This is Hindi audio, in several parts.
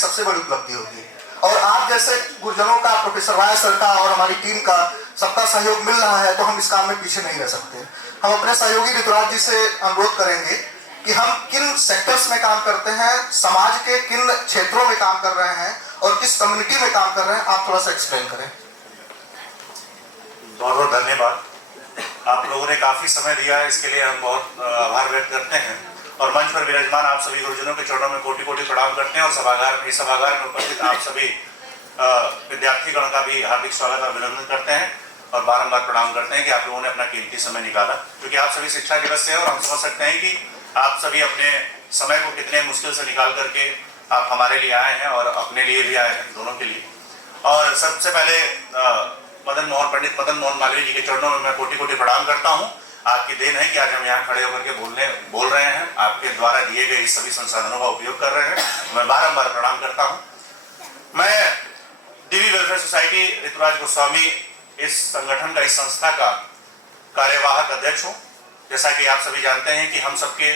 सबसे बड़ी उपलब्धि होगी। और आप जैसे गुरुजनों का, प्रोफेसर राय सर का और हमारी टीम का सबका सहयोग मिल रहा है तो हम इस काम में पीछे नहीं रह सकते। हम अपने सहयोगी ऋतुराज जी से अनुरोध करेंगे कि हम किन सेक्टर्स में काम करते हैं, समाज के किन क्षेत्रों में काम कर रहे हैं और किस कम्युनिटी में काम कर रहे हैं, आप थोड़ा सा एक्सप्लेन करें। बहुत बहुत धन्यवाद। आप लोगों ने काफी समय दिया है, इसके लिए हम बहुत आभार व्यक्त करते हैं। और मंच पर विराजमान आप सभी गुरुजनों के चरणों में कोटि कोटि प्रणाम करते हैं और सभागार में उपस्थित आप सभी विद्यार्थीगण का भी हार्दिक स्वागत और अभिनंदन करते हैं और बारंबार प्रणाम करते हैं कि आप लोगों ने अपना कीमती समय निकाला, क्योंकि आप सभी शिक्षा दिवस से हैं और हम समझ सकते हैं कि आप सभी अपने समय को कितने मुश्किल से निकाल करके आप हमारे लिए आए हैं और अपने लिए भी आए हैं, दोनों के लिए। और सबसे पहले पंडित मदन मोहन मालवीय जी के चरणों में मैं कोटि कोटि प्रणाम करता हूं। आपकी देन है कि आज हम यहाँ खड़े होकर के बोल रहे हैं, आपके द्वारा दिए गए इस सभी संसाधनों का उपयोग कर रहे हैं। मैं बारंबार प्रणाम करता हूं। मैं DV welfare society Rituraj Goswami इस संगठन का, इस संस्था का कार्यवाहक अध्यक्ष हूं। जैसा कि आप सभी जानते हैं कि हम सबके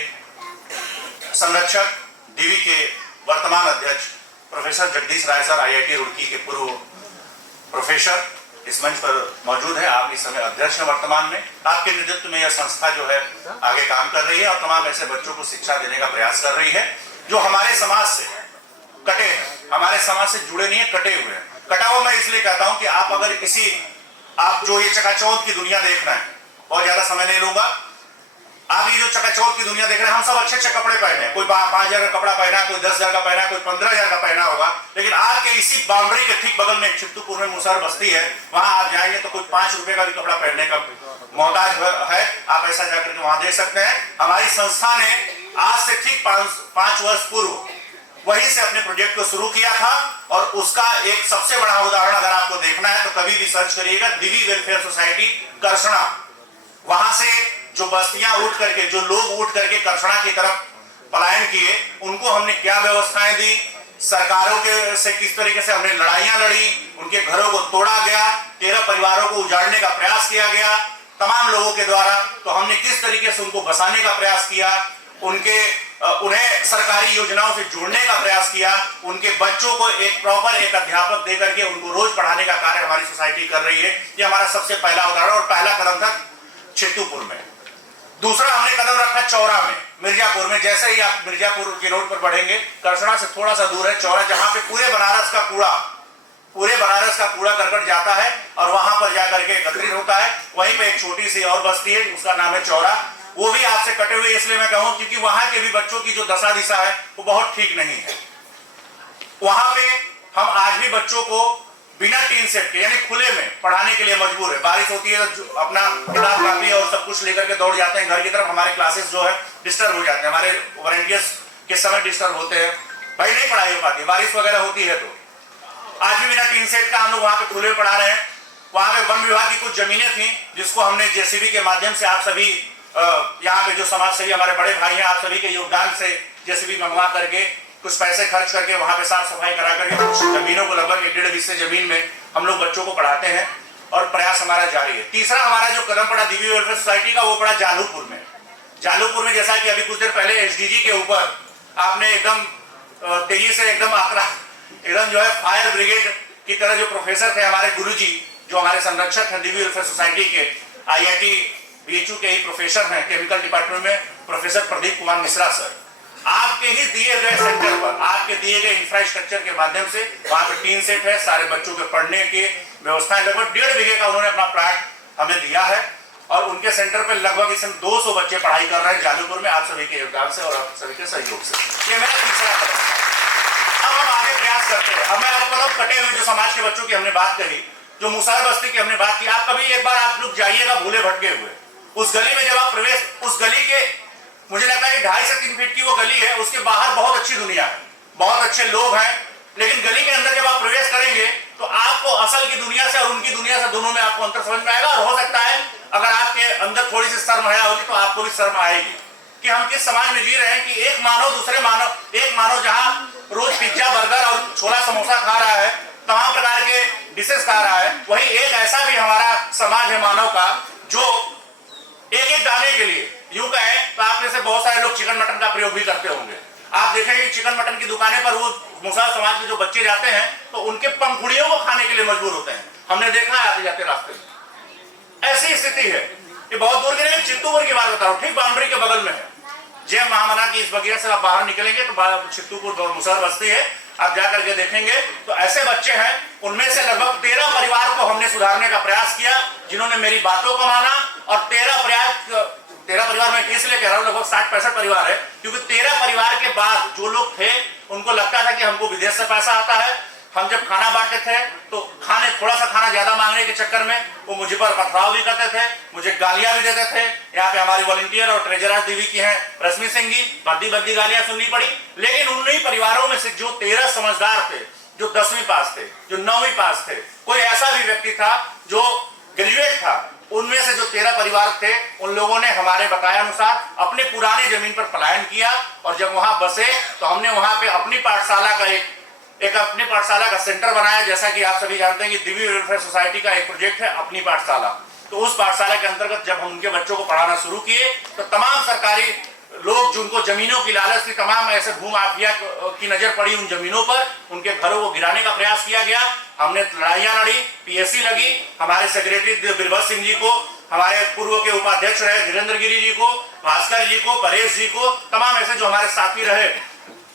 संरक्षक डीवी के वर्तमान अध्यक्ष प्रोफेसर जगदीश राय सर IIT रुड़की के पूर्व प्रोफेसर इस मंच पर मौजूद है। आप इस समय अध्यक्ष हैं वर्तमान में। आपके नेतृत्व में यह संस्था जो है आगे काम कर रही है और तमाम ऐसे बच्चों को शिक्षा देने का प्रयास कर रही है जो हमारे समाज से कटे हैं, हमारे समाज से जुड़े नहीं है, कटे हुए हैं। कटा हुआ मैं इसलिए कहता हूं कि आप जो ये चकाचौंध की दुनिया देख रहे हैं, बहुत ज्यादा समय नहीं लूंगा। आप ये जो चकाचौंध की दुनिया देख रहे हैं, हम सब अच्छे अच्छे कपड़े पहने, कोई 5,000 का कपड़ा पहना, कोई 10,000 का पहना, कोई 15,000 का पहना होगा, लेकिन आपके इसी बाउंड्री के ठीक बगल में चित्तूपुर में मुसहर बस्ती है, वहां आप जाएंगे तो कोई 5 रुपए का भी कपड़ा पहनने का मोहताज है। आप ऐसा जाकर के वहां देख सकते हैं। हमारी संस्था ने आज से ठीक 5 वर्ष पूर्व वहीं से अपने प्रोजेक्ट को शुरू किया था और उसका एक सबसे बड़ा उदाहरण अगर आपको देखना है तो कभी भी सर्च करिएगा डीवी वेलफेयर सोसाइटी करसना। वहां से जो बस्तियां उठ करके, जो लोग उठ करके करसना की तरफ पलायन किए, उनको हमने क्या व्यवस्थाएं दी, सरकारों के से किस तरीके से हमने लड़ाइयां लड़ी, उनके घरों को तोड़ा गया, 13 परिवारों को उजाड़ने का प्रयास किया गया तमाम लोगों के द्वारा, तो हमने किस तरीके से उनको बसाने का प्रयास किया, उन्हें सरकारी योजनाओं से जोड़ने का प्रयास किया, उनके बच्चों को एक प्रॉपर एक अध्यापक देकर के उनको रोज पढ़ाने का कार्य हमारी सोसाइटी कर रही है। ये हमारा सबसे पहला उदाहरण और पहला कदम था चित्तूपुर में। दूसरा हमने कदम रखा चौरा में, मिर्जापुर में। जैसे ही आप मिर्जापुर के रोड पर बढ़ेंगे, करसना से थोड़ा सा दूर है चौरा, जहां पे पूरे बनारस का कूड़ा करकट जाता है और वहां पर जाकर के एकत्रित होता है। वहीं पे एक छोटी सी और बस्ती है, उसका नाम है चौरा। वो भी आपसे कटे हुए इसलिए मैं कहूं क्योंकि वहां के भी बच्चों की जो दशा दिशा है वो बहुत ठीक नहीं है। वहां पे हम आज भी बच्चों को बिना टीन सेट के यानी खुले में पढ़ाने के लिए मजबूर है। बारिश होती है तो अपना किताब कापी और सब कुछ लेकर के दौड़ जाते हैं घर की तरफ। हमारे क्लासेस जो है डिस्टर्ब हो जाते हैं, हमारे वॉलंटियर्स के समय डिस्टर्ब होते हैं, भाई नहीं पढ़ाई हो पाती, बारिश वगैरह होती है। तो आज भी बिना टीन सेट का हम लोग वहां पे खुले में पढ़ा रहे हैं। वहां पे वन विभाग की कुछ जमीनें थी जिसको हमने JCB के माध्यम से, आप सभी यहाँ पे जो समाज सेवी हमारे बड़े भाई हैं, आप सभी के योगदान से JCB मंगवा करके कुछ पैसे खर्च करके वहां पे साफ सफाई करा करके कुछ जमीनों को लगभग 1.5 हिस्से जमीन में हम लोग बच्चों को पढ़ाते हैं और प्रयास हमारा जारी है। तीसरा हमारा जो कदम पड़ा डीवी वेलफेयर सोसाइटी का, वो पड़ा जालूपुर में। जालूपुर में जैसा कि अभी कुछ देर पहले SDG के ऊपर आपने एकदम तेजी से एकदम जो है फायर ब्रिगेड की तरह जो प्रोफेसर थे हमारे गुरुजी, जो हमारे संरक्षक हैं डीवी वेलफेयर सोसाइटी के, IIT BHU के ही प्रोफेसर हैं केमिकल डिपार्टमेंट में, प्रोफेसर प्रदीप कुमार मिश्रा सर, आपके ही दिए गए सेंटर पर, आपके दिए गए इंफ्रास्ट्रक्चर के माध्यम से वहां पर टीन सेट है, सारे बच्चों के पढ़ने की व्यवस्थाएं, लगभग 1.5 बीघे का उन्होंने अपना प्लाट हमें दिया है और उनके सेंटर पर लगभग इस समय 200 बच्चे पढ़ाई कर रहे हैं जालूपुर में, आप सभी के योगदान से और आप सभी के सहयोग से। ये मेरा तीसरा कदम है। अब हम आगे प्रयास करते हैं। अब मैं आपको लोग कटे हुए जो समाज के बच्चों की हमने बात करी, जो मुसहर बस्ती की हमने बात की, आप कभी एक बार आप लोग जाइएगा भूले भटके हुए उस गली में, जब आप प्रवेश, उस गली के मुझे लगता है कि 2.5 से 3 फीट की वो गली है, उसके बाहर बहुत अच्छी दुनिया है, बहुत अच्छे लोग हैं, लेकिन गली के अंदर जब आप प्रवेश करेंगे तो आपको असल की दुनिया से और उनकी दुनिया से दोनों में आपको अंतर समझ में आएगा। और हो सकता है अगर आपके अंदर थोड़ी सी शर्म हया होगी तो आपको भी शर्म आएगी कि हम किस समाज में जी रहे हैं कि एक मानव जहां रोज पिज्जा बर्गर और छोला समोसा खा रहा है, तमाम प्रकार के डिशेस खा रहा है, वही एक ऐसा भी हमारा समाज है मानव का जो एक दाने के लिए, यूं कहें तो आप में से बहुत सारे लोग चिकन मटन का प्रयोग भी करते होंगे। आप देखेंगे चिकन मटन की दुकानें पर वो मुसलमान समाज के जो बच्चे जाते हैं तो उनके पंखुड़ियों को खाने के लिए मजबूर होते हैं। हमने देखा है आते जाते रास्ते में ऐसी स्थिति है। ये बहुत दूर की नहीं, चित्तूपुर की बात बता रहा हूँ, ठीक बाउंड्री के बगल में है। जय महामना की इस बगिया से आप बाहर निकलेंगे तो चित्तूपुर मुसहर बस्ती है, आप जाकर के देखेंगे तो ऐसे बच्चे हैं। उनमें से लगभग 13 परिवार को हमने सुधारने का प्रयास किया जिन्होंने मेरी बातों को माना। और 13 परिवार में इसलिए कह रहा हूँ, लगभग 60-65 परिवार है, क्योंकि 13 परिवार के बाद जो लोग थे उनको लगता था कि हमको विदेश से पैसा आता है। हम जब खाना बांटते थे तो थोड़ा सा खाना ज्यादा मांगने के चक्कर में वो मुझे पर पथराव भी करते थे, मुझे गालियां भी देते थे। यहाँ पे हमारी वॉलंटियर और ट्रेजरर दीदी की हैं रश्मि सिंह जी, बद्दी गालियां सुननी पड़ी। लेकिन उन्हीं परिवारों में से जो 13 समझदार थे, जो 10वीं पास थे, जो 9वीं पास थे, कोई ऐसा भी व्यक्ति था जो ग्रेजुएट था, उनमें से जो 13 परिवार थे उन लोगों ने हमारे बताए अनुसार अपने पुराने जमीन पर पलायन किया। और जब वहां बसे तो हमने वहां पे अपनी पाठशाला का एक अपनी पाठशाला का सेंटर बनाया। जैसा कि आप सभी जानते हैं कि दिव्य वेलफेयर सोसाइटी का एक प्रोजेक्ट है अपनी पाठशाला। तो उस पाठशाला के अंतर्गत जब हम उनके बच्चों को पढ़ाना शुरू किए तो तमाम सरकारी लोग जिनको जमीनों की लालच थी, तमाम ऐसे भूमाफिया की नजर पड़ी उन जमीनों पर, उनके घरों को गिराने का प्रयास किया गया। हमने लड़ाइयां लड़ी, पीएससी लगी, हमारे सेक्रेटरी बिरबल सिंह जी को, हमारे पूर्व के उपाध्यक्ष रहे धीरेन्द्र गिरी जी को, भास्कर जी को, परेश जी को, तमाम ऐसे जो हमारे साथी रहे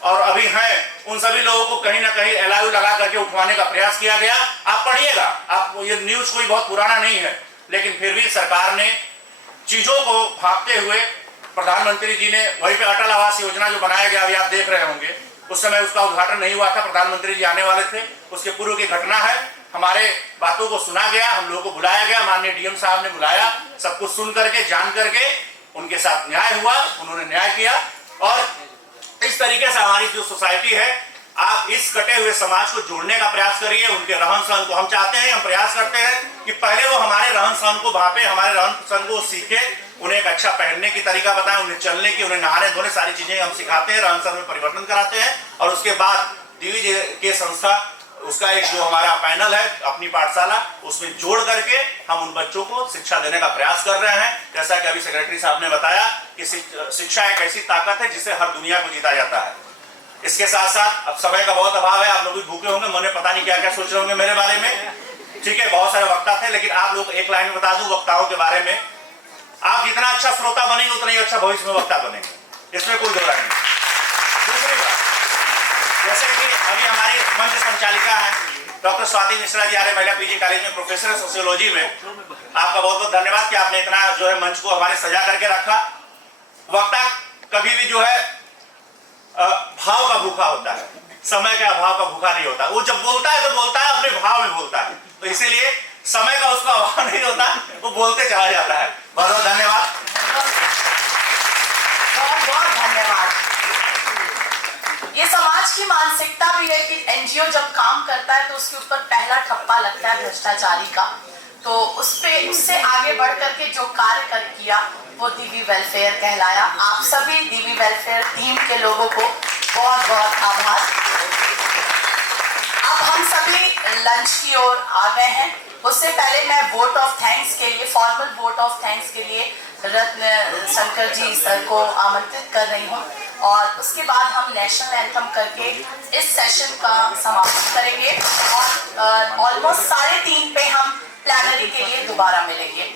और अभी हैं, उन सभी लोगों को कहीं ना कहीं एलआईयू लगा करके उठवाने का प्रयास किया गया। आप पढ़िएगा, आप ये न्यूज कोई बहुत पुराना नहीं है, लेकिन फिर भी सरकार ने चीजों को भागते हुए, प्रधानमंत्री जी ने वहीं पे अटल आवास योजना जो बनाया गया, अभी आप देख रहे होंगे, उस समय उसका उद्घाटन नहीं हुआ था, प्रधानमंत्री जी आने वाले थे, उसके पूर्व की घटना है। हमारे बातों को सुना गया, हम लोगों को बुलाया गया, माननीय डीएम साहब ने बुलाया, सब कुछ सुन करके जान करके उनके साथ न्याय हुआ, उन्होंने न्याय किया। और इस तरीके से हमारी जो सोसाइटी है, आप इस कटे हुए समाज को जोड़ने का प्रयास करिए, उनके रहन सहन को। हम चाहते हैं, हम प्रयास करते हैं कि पहले वो हमारे रहन सहन को भापे, हमारे रहन सहन को सीखे, उन्हें एक अच्छा पहनने की तरीका बताएं, उन्हें चलने की, उन्हें नहाने धोने, सारी चीजें हम सिखाते हैं, रहन सहन में परिवर्तन कराते हैं। और उसके बाद डीवीजे के संस्था, उसका एक जो हमारा पैनल है अपनी पाठशाला, उसमें जोड़ करके हम उन बच्चों को शिक्षा देने का प्रयास कर रहे हैं। जैसा कि अभी सेक्रेटरी साहब ने बताया कि शिक्षा एक ऐसी ताकत है जिससे हर दुनिया को जीता जाता है। इसके साथ साथ अब समय का बहुत अभाव है, आप लोग भी भूखे होंगे, मैंने पता नहीं क्या क्या सोच रहे होंगे मेरे बारे में, ठीक है, बहुत सारे वक्ता थे, लेकिन आप लोग एक लाइन में बता दूं वक्ताओं के बारे में, आप जितना अच्छा श्रोता बनेंगे उतना ही अच्छा भविष्य में वक्ता बनेंगे, इसमें कोई दो राय नहीं। दूसरी बात, जैसे कि अभी हमारी मंच संचालिका है डॉक्टर स्वाति मिश्रा जी, आर्य महिला पीजी कॉलेज में प्रोफेसर है सोशियोलॉजी में, आपका बहुत बहुत धन्यवाद कि आपने इतना जो है मंच को हमारे सजा करके रखा। वक्ता कभी भी जो है भाव का भूखा होता है, समय के अभाव का भूखा नहीं होता। वो जब बोलता है तो बोलता है अपने भाव में बोलता है, तो इसीलिए समय का उसका अभाव नहीं होता, वो बोलते चला जाता है। बहुत बहुत धन्यवाद। बहुत बहुत धन्यवाद। ये समाज की मानसिकता भी है कि एनजीओ जब काम करता है तो उसके ऊपर पहला ठप्पा लगता है भ्रष्टाचारी का, तो उससे आगे बढ़ करके जो कार्य किया वो दीवी वेलफेयर कहलाया। आप सभी दीवी वेलफेयर टीम के लोगों को बहुत बहुत आभार। अब हम सभी लंच की ओर आ गए हैं। उससे पहले मैं वोट ऑफ थैंक्स के लिए, फॉर्मल वोट ऑफ थैंक्स के लिए रत्न शंकर जी सर को आमंत्रित कर रही हूँ, और उसके बाद हम नेशनल एंथम करके इस सेशन का समापन करेंगे और ऑलमोस्ट 3:30 पे हम प्लानरी के लिए दोबारा मिलेंगे।